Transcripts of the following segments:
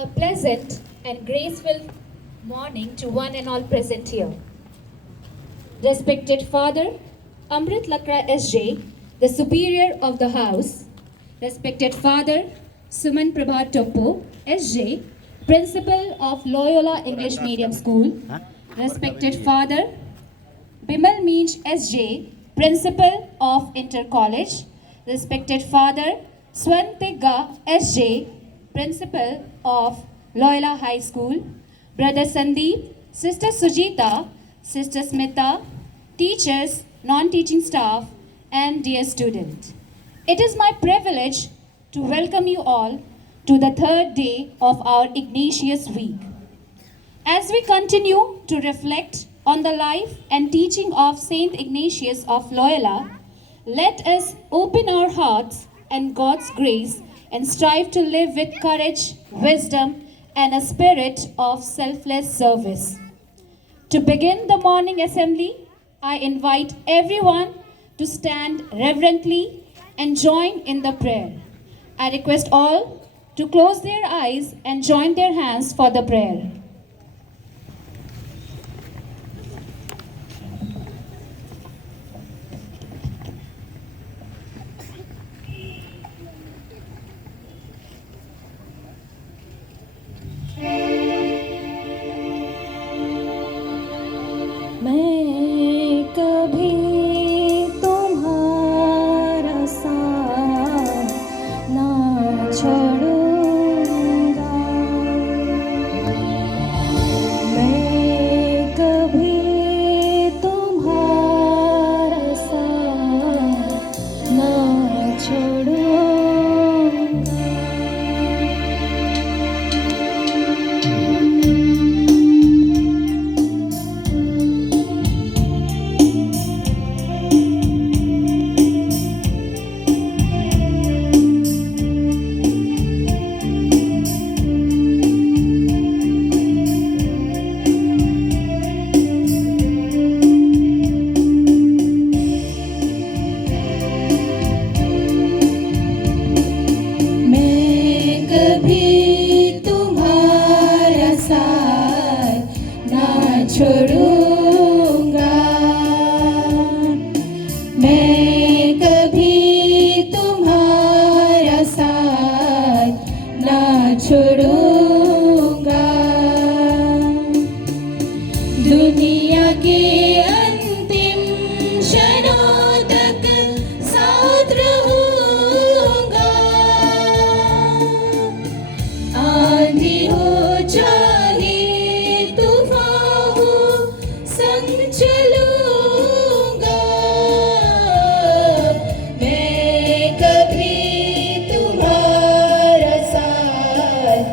A pleasant and graceful morning to one and all present here. Respected Father Amrit Lakra SJ, the Superior of the House. Respected Father Suman Prabha Topo SJ, Principal of Loyola English Medium School. Respected Father Bimal Meej SJ, Principal of Inter College. Respected Father Swantiga SJ, Principal of Loyola High School. Brother Sandeep, Sister Sujita, Sister Smita, teachers, non-teaching staff, and dear student. It is my privilege to welcome you all to the third day of our Ignatius Week. As we continue to reflect on the life and teaching of Saint Ignatius of Loyola, let us open our hearts and God's grace and strive to live with courage, wisdom, and a spirit of selfless service. To begin the morning assembly, I invite everyone to stand reverently and join in the prayer. I request all to close their eyes and join their hands for the prayer. मैं कभी तुम्हारा साथ ना छोड़ूंगा, मैं कभी तुम्हारा साथ ना छोड़ूंगा। छोड़ूंगा, मैं कभी तुम्हारा साथ ना छोड़ूंगा। दुनिया के अंतिम क्षणों तक साथ रहूंगा, आंधी हो चाहे चलूंगा, मैं कभी तुम्हारा साथ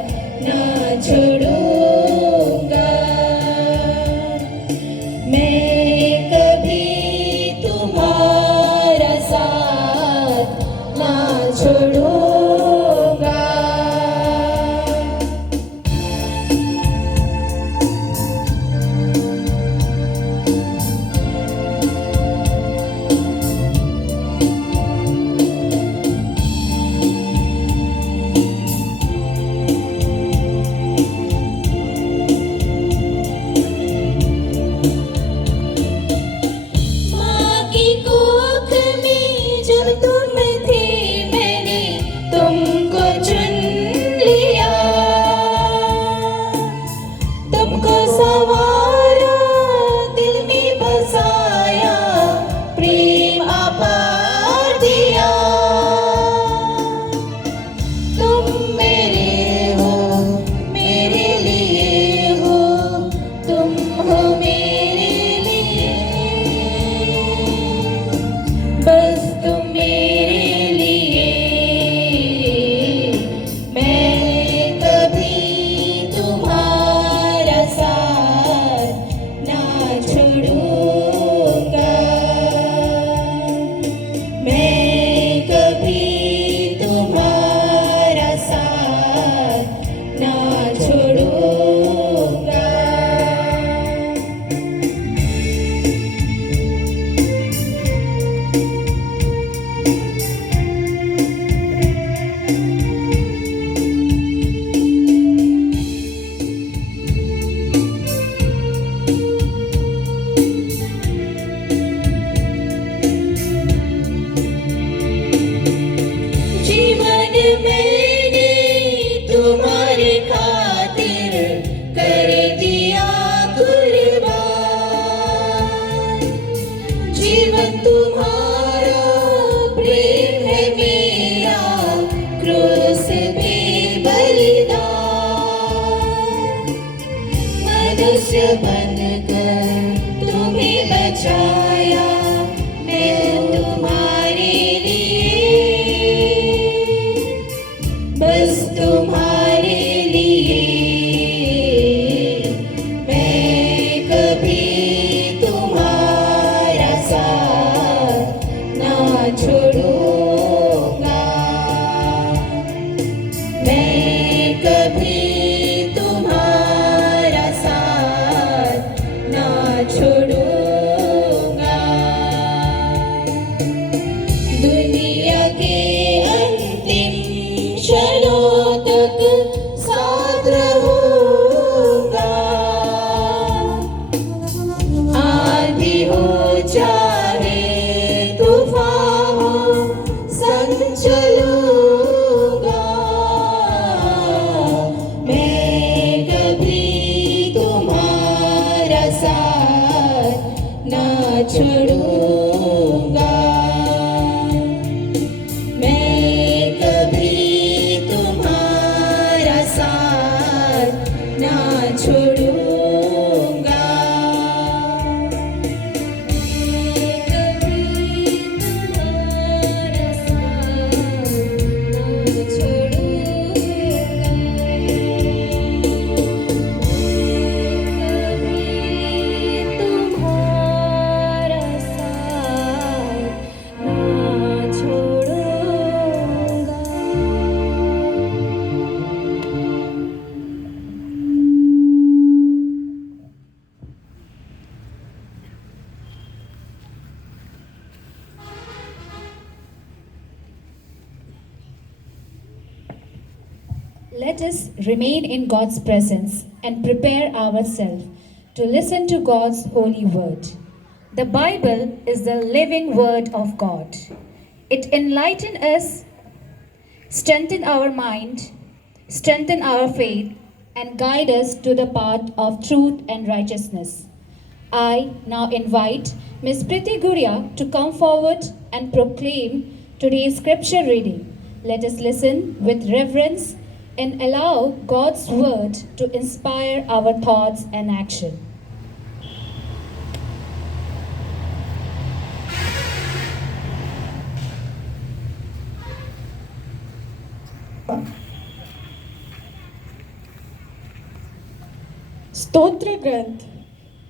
मनुष्य बनकर तुम्हें बचाया मैं तुम्हारे लिए, बस तुम्हारे लिए मैं कभी तुम्हारा साथ ना छोड़ूंगा, मैं कभी तुम्हारा साथ ना छोड़ूंगा। दुनिया के अंतिम क्षणों तक साथ रहूंगा, आंधी हो चाहे तूफान हो संग चलूंगा, मैं कभी तुम्हारा साथ ना छोड़ूंगा, मैं कभी तुम्हारा साथ ना छोड़ूंगा, Let us remain in God's presence and prepare ourselves to listen to God's holy word. The Bible is the living word of God. It enlightens us, strengthens our mind, strengthens our faith, and guides us to the path of truth and righteousness. I now invite Ms. Priti Guria to come forward and proclaim today's scripture reading. Let us listen with reverence and allow God's word to inspire our thoughts and action. स्तोत्र ग्रंथ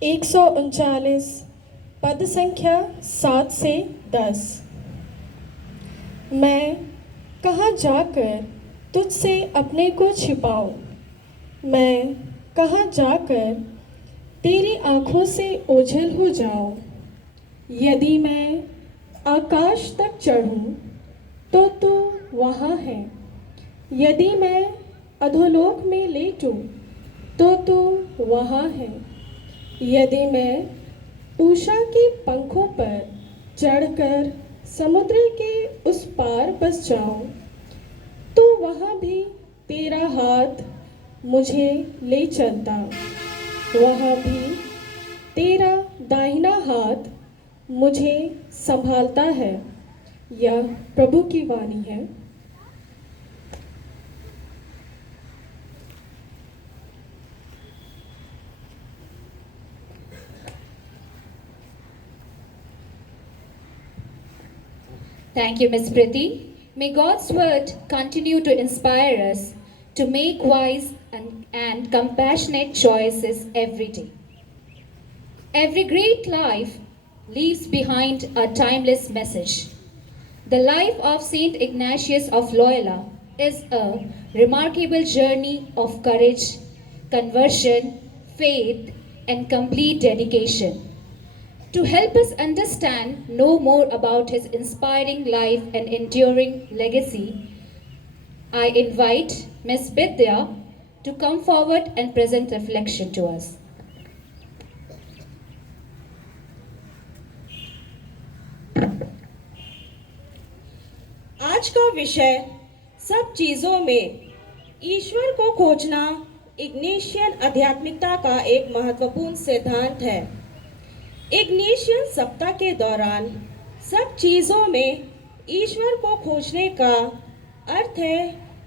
139 पद संख्या 7 से 10। मैं कहाँ जाकर तुझसे अपने को छिपाऊं, मैं कहाँ जाकर तेरी आँखों से ओझल हो जाऊं। यदि मैं आकाश तक चढ़ूं तो तू वहाँ है, यदि मैं अधोलोक में लेटूं तो तू वहाँ है, यदि मैं उषा के पंखों पर चढ़कर समुद्र के उस पार बस जाऊं तो वहाँ भी तेरा हाथ मुझे ले चलता, वहाँ भी तेरा दाहिना हाथ मुझे संभालता है। यह प्रभु की वाणी है। Thank you, Ms. Priti. May God's word continue to inspire us to make wise and compassionate choices every day. Every great life leaves behind a timeless message. The life of Saint Ignatius of Loyola is a remarkable journey of courage, conversion, faith, and complete dedication. To help us understand, know more about his inspiring life and enduring legacy, I invite Ms. Vidya to come forward and present reflection to us. आज का विषय सब चीजों में ईश्वर को खोजना इग्नेशियन आध्यात्मिकता का एक महत्वपूर्ण सिद्धांत है। इग्नेशियन सप्ताह के दौरान सब चीजों में ईश्वर को खोजने का अर्थ है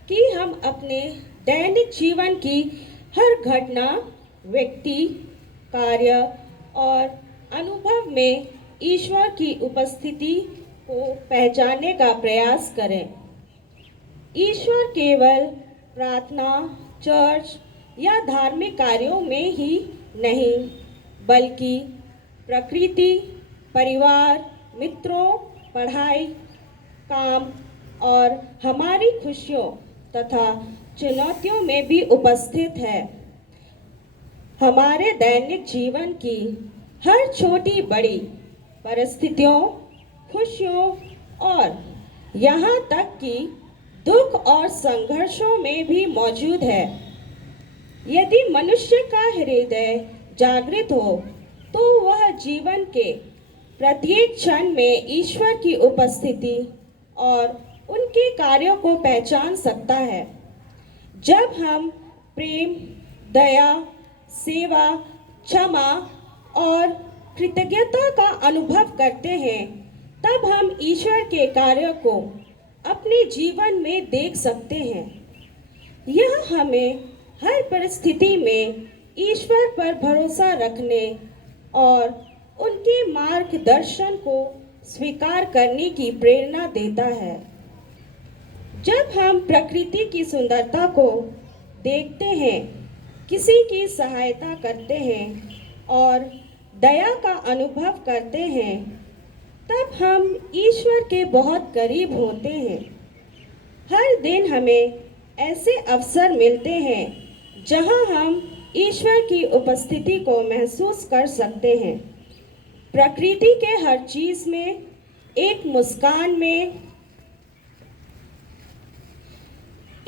कि हम अपने दैनिक जीवन की हर घटना, व्यक्ति, कार्य और अनुभव में ईश्वर की उपस्थिति को पहचानने का प्रयास करें। ईश्वर केवल प्रार्थना, चर्च या धार्मिक कार्यों में ही नहीं, बल्कि प्रकृति, परिवार, मित्रों, पढ़ाई, काम और हमारी खुशियों तथा चुनौतियों में भी उपस्थित है। हमारे दैनिक जीवन की हर छोटी बड़ी परिस्थितियों, खुशियों और यहाँ तक कि दुख और संघर्षों में भी मौजूद है। यदि मनुष्य का हृदय जागृत हो तो वह जीवन के प्रत्येक क्षण में ईश्वर की उपस्थिति और उनके कार्यों को पहचान सकता है। जब हम प्रेम, दया, सेवा, क्षमा और कृतज्ञता का अनुभव करते हैं, तब हम ईश्वर के कार्यों को अपने जीवन में देख सकते हैं। यह हमें हर परिस्थिति में ईश्वर पर भरोसा रखने और उनके मार्गदर्शन को स्वीकार करने की प्रेरणा देता है। जब हम प्रकृति की सुंदरता को देखते हैं, किसी की सहायता करते हैं और दया का अनुभव करते हैं, तब हम ईश्वर के बहुत करीब होते हैं। हर दिन हमें ऐसे अवसर मिलते हैं जहां हम ईश्वर की उपस्थिति को महसूस कर सकते हैं। प्रकृति के हर चीज में, एक मुस्कान में,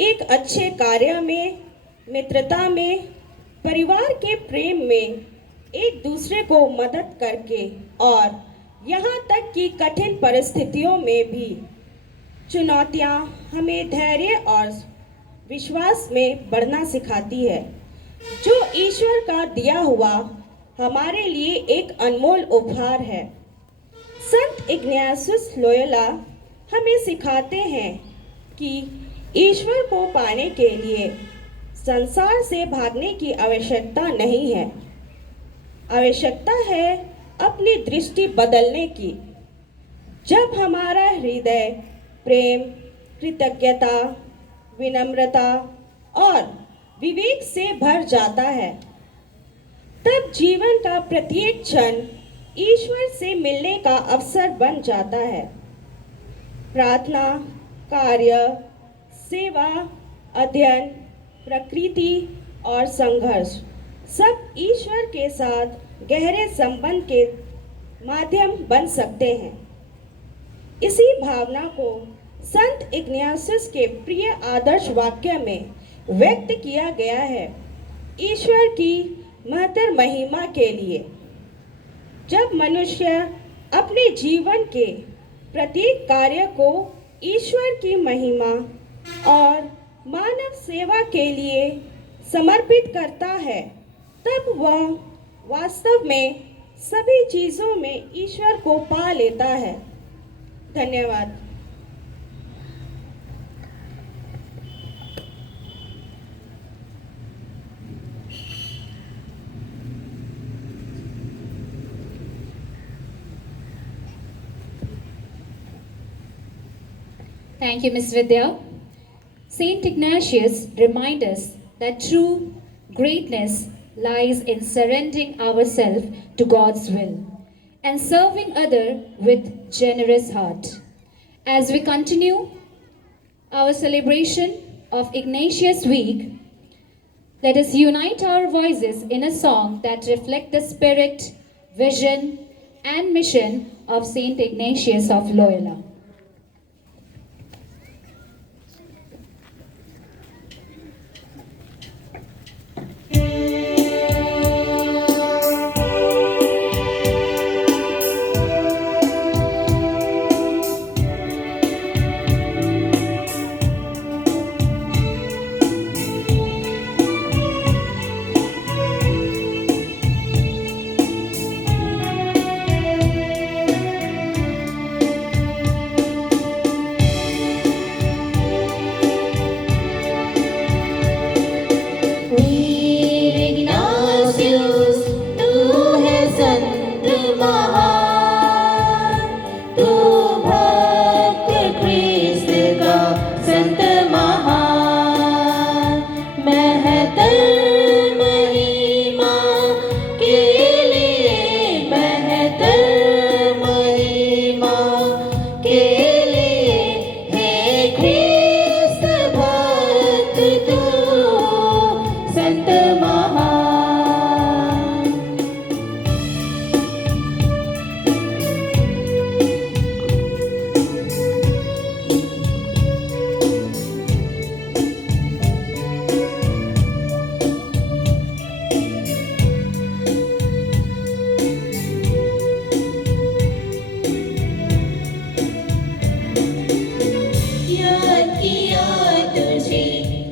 एक अच्छे कार्य में, मित्रता में, परिवार के प्रेम में, एक दूसरे को मदद करके और यहाँ तक कि कठिन परिस्थितियों में भी चुनौतियाँ हमें धैर्य और विश्वास में बढ़ना सिखाती है, जो ईश्वर का दिया हुआ हमारे लिए एक अनमोल उपहार है। संत इग्नासियस लोयोला हमें सिखाते हैं कि ईश्वर को पाने के लिए संसार से भागने की आवश्यकता नहीं है। आवश्यकता है अपनी दृष्टि बदलने की। जब हमारा हृदय प्रेम, कृतज्ञता, विनम्रता और विवेक से भर जाता है, तब जीवन का प्रत्येक क्षण ईश्वर से मिलने का अवसर बन जाता है। प्रार्थना, कार्य, सेवा, अध्ययन, प्रकृति और संघर्ष सब ईश्वर के साथ गहरे संबंध के माध्यम बन सकते हैं। इसी भावना को संत इग्नासियस के प्रिय आदर्श वाक्य में व्यक्त किया गया है, ईश्वर की महत्तर महिमा के लिए। जब मनुष्य अपने जीवन के प्रत्येक कार्य को ईश्वर की महिमा और मानव सेवा के लिए समर्पित करता है, तब वह वास्तव में सभी चीजों में ईश्वर को पा लेता है। धन्यवाद। Thank you, Ms. Vidya. Saint Ignatius reminds us that true greatness lies in surrendering ourselves to God's will and serving others with generous heart. As we continue our celebration of Ignatius Week, let us unite our voices in a song that reflects the spirit, vision, and mission of Saint Ignatius of Loyola.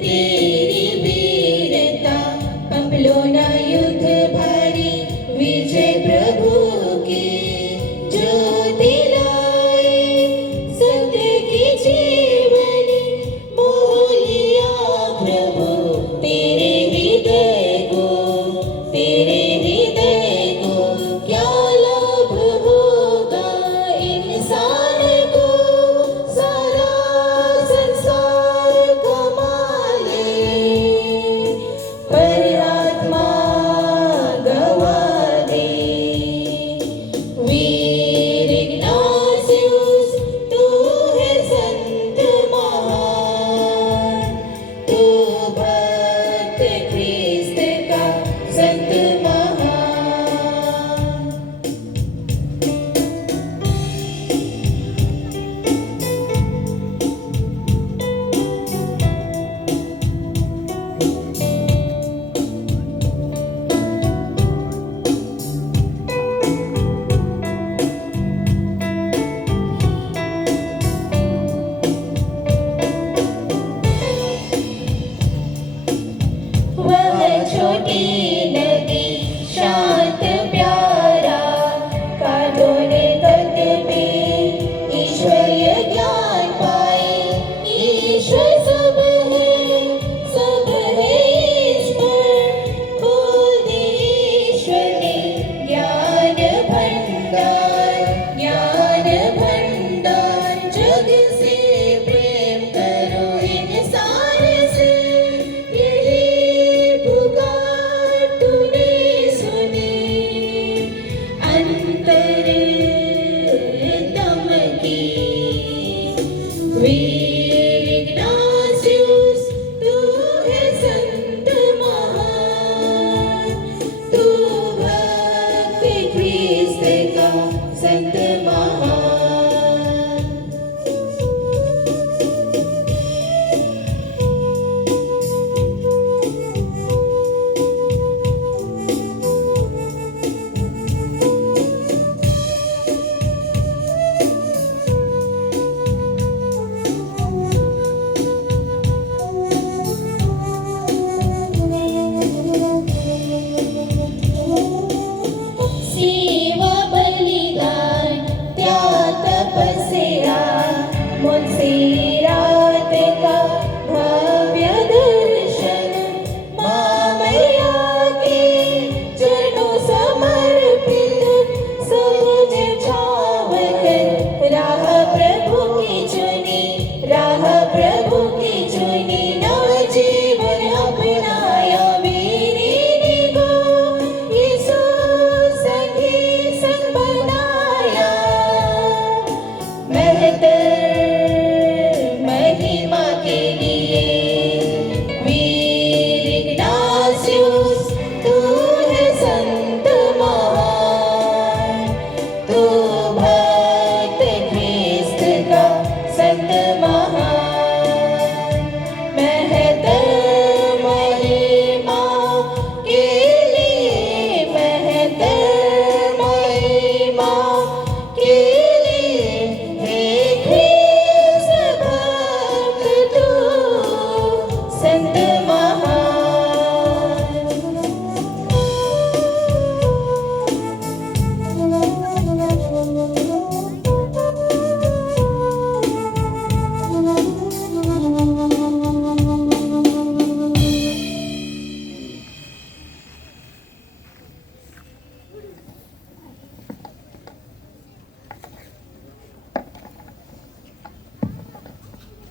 तेरी वीरता, पम्पलोना युद्ध भारी, विजय प्रभु की ज्योति लाए, सत्य की जीवनी मोह लिया प्रभु, तेरे हृदय को, तेरे हृदय को क्या लाभ होगा इंसान को, सारा संसार कमा ले पर आत्मा गवा दे। वीर इग्नासियुस तू है संत महान, तू भक्त ख्रिस्त का संत महान। वह छोटी नदी शांत प्यारा, कानून तट में ईश्वरीय ज्ञान पाए, ईश्वर सब है इस पर, खोल दे ईश्वर ने ज्ञान भंडार, ज्ञान भंडार। जग से प्रेम करो इंसान से, यही पुकार तूने सुनी, अंतर दम की। वीर इग्नासियुस तू है संत महान, तू भक्त ख्रिस्त का संत महान। सेवा बलिदान त्याग तपस्या, मुझसे रात का भव्य दर्शन, माँ मैया के चरणों समर्पित, सहज छाव कर राह प्रभु की चुनी, राह प्रभु की चुनी। नव जीवन अपनाया मेरी निगाह, यीशु संगी संग बनाया, बेहतर महिमा के लिए। वीर इग्नासियुस तू है संत महान, तू भक्त ख्रिस्त का संत महान। बेहतर महिमा के लिए, बेहतर महिमा के लिए, हे ख्रिस्त भक्त तू संत महान।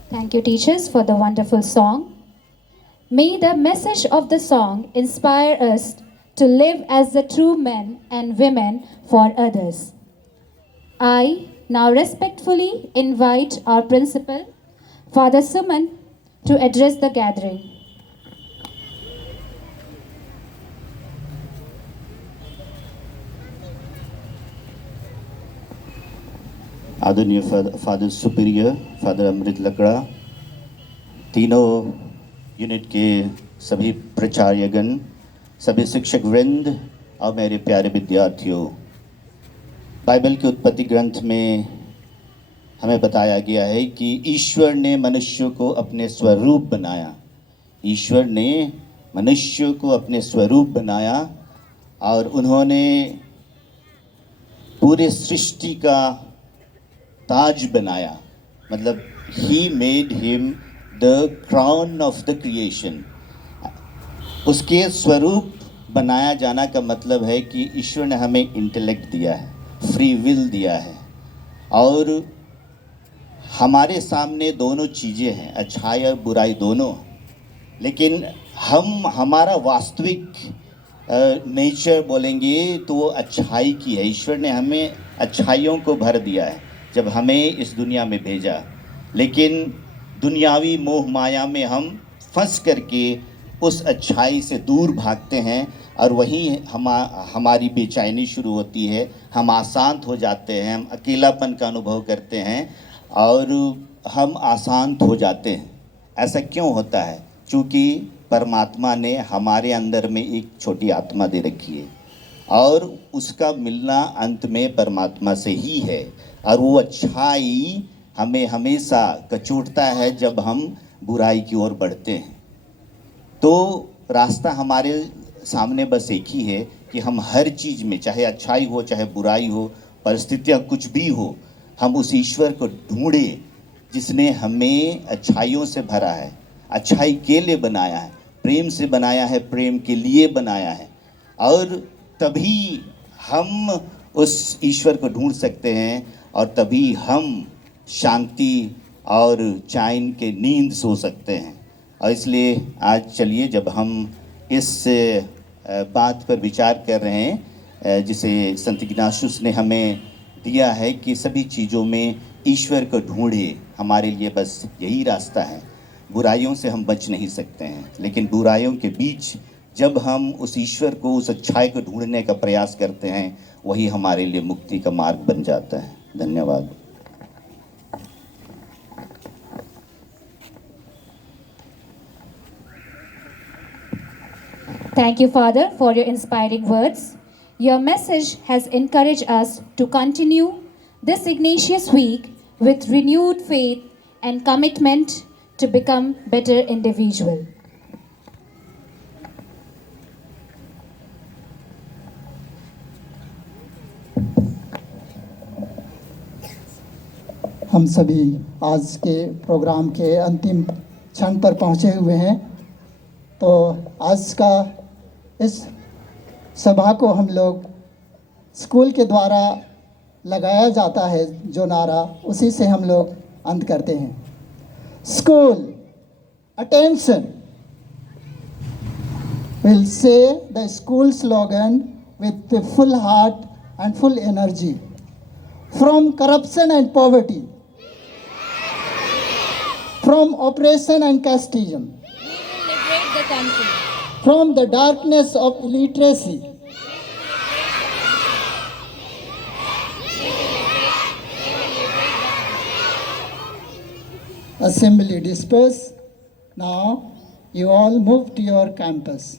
Thank you, teachers, for the wonderful song. May the message of the song inspire us to live as the true men and women for others. I now respectfully invite our principal, Father Suman, to address the gathering. आदरणीय father superior, father अमृत लकड़ा, तीनों unit के सभी प्राचार्यगण, सभी शिक्षक वृंद और मेरे प्यारे विद्यार्थियों, बाइबल के उत्पत्ति ग्रंथ में हमें बताया गया है कि ईश्वर ने मनुष्य को अपने स्वरूप बनाया, ईश्वर ने मनुष्य को अपने स्वरूप बनाया और उन्होंने पूरे सृष्टि का ताज बनाया, मतलब he made him the crown of the creation. उसके स्वरूप बनाया जाना का मतलब है कि ईश्वर ने हमें इंटेलेक्ट दिया है, फ्री विल दिया है, और हमारे सामने दोनों चीज़ें हैं, अच्छाई और बुराई दोनों। लेकिन हमारा वास्तविक नेचर बोलेंगे तो वो अच्छाई की है। ईश्वर ने हमें अच्छाइयों को भर दिया है जब हमें इस दुनिया में भेजा। लेकिन दुनियावी मोह माया में हम फंस करके उस अच्छाई से दूर भागते हैं और वहीं हमारी बेचैनी शुरू होती है। हम अशांत हो जाते हैं, हम अकेलापन का अनुभव करते हैं और हम अशांत हो जाते हैं। ऐसा क्यों होता है? क्योंकि परमात्मा ने हमारे अंदर में एक छोटी आत्मा दे रखी है और उसका मिलना अंत में परमात्मा से ही है, और वो अच्छाई हमें हमेशा कचोटता है जब हम बुराई की ओर बढ़ते हैं। तो रास्ता हमारे सामने बस एक ही है कि हम हर चीज़ में, चाहे अच्छाई हो चाहे बुराई हो, परिस्थितियाँ कुछ भी हो, हम उस ईश्वर को ढूंढें जिसने हमें अच्छाइयों से भरा है, अच्छाई के लिए बनाया है, प्रेम से बनाया है, प्रेम के लिए बनाया है। और तभी हम उस ईश्वर को ढूंढ सकते हैं और तभी हम शांति और चैन के नींद सो सकते हैं। और इसलिए आज चलिए, जब हम इस बात पर विचार कर रहे हैं जिसे संत इग्नाशियस ने हमें दिया है कि सभी चीज़ों में ईश्वर को ढूंढे, हमारे लिए बस यही रास्ता है। बुराइयों से हम बच नहीं सकते हैं, लेकिन बुराइयों के बीच जब हम उस ईश्वर को, उस अच्छाई को ढूंढने का प्रयास करते हैं, वही हमारे लिए मुक्ति का मार्ग बन जाता है। धन्यवाद। Thank you, Father, for your inspiring words. Your message has encouraged us to continue this Ignatius Week with renewed faith and commitment to become better individual. हम सभी आज के प्रोग्राम के अंतिम क्षण पर पहुंचे हुए हैं। तो आज का इस सभा को हम लोग स्कूल के द्वारा लगाया जाता है जो नारा, उसी से हम लोग अंत करते हैं। School attention, will say the school slogan with full heart and full energy. From corruption and poverty, from operation and casteism, Liberate the country. from the darkness of illiteracy, assembly dispersed. Now you all move to your campus.